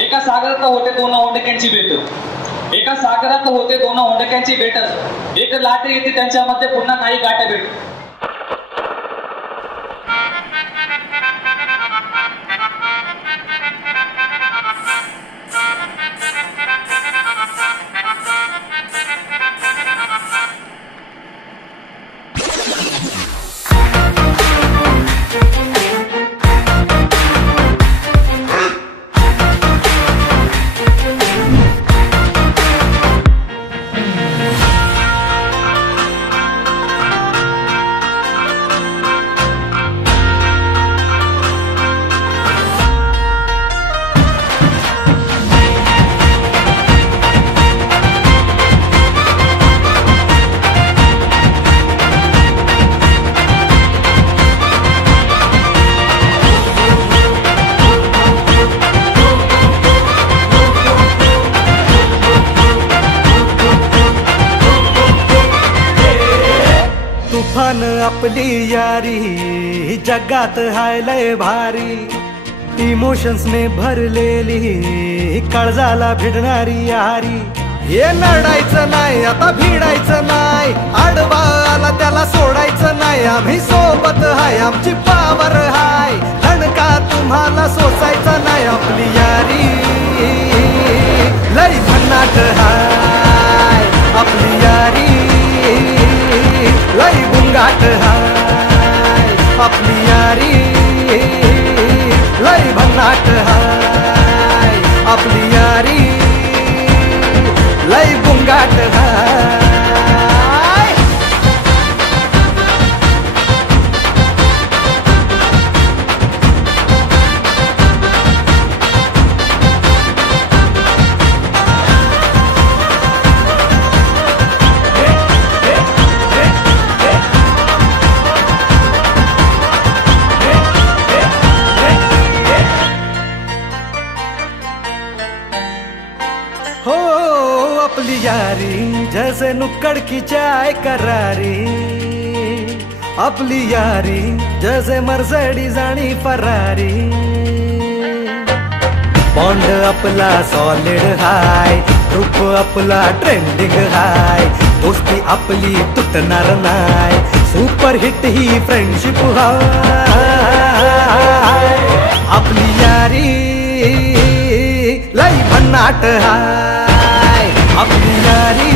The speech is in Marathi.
एका सागरात होते दोन ओंडक्यांची भेट, एका सागरात होते दोन ओंडक्यांची भेट, एक लाट येते त्यांच्यामध्ये पुन्हा नाही गाठ भेट. तुफान आपली यारी जगात हाय लय भारी, इमोशन्स ने भरलेली काळजाला भिडणारी यारी. हे लढायचं नाही आता भिडायचं नाही, आडवा आला त्याला सोडायचं नाही. आम्ही सोबत हाय आमची पावर हाय, धणका तुम्हाला सोसायचा नाही. आपली यारी लय भन्नाट हाय, आपली यारी लय गुंगाट हाय, आपली यारी लय भन्नाट हाय, आपली यारी लय गुंगाट हाय. हो अपनी यारी जैसे नुक्कड़ की चाय करारी, अपनी यारी जैसे मर्सिडीज आणि फरारी. बॉन्ड आपला सॉलिड हाय, रूप आपला ट्रेंडिंग हाय, दोस्ती आपली तुटणार नाय, सुपर हिट ही फ्रेंडशिप हाय. आपली यारी लय भन्नाट हाय, आपली यारी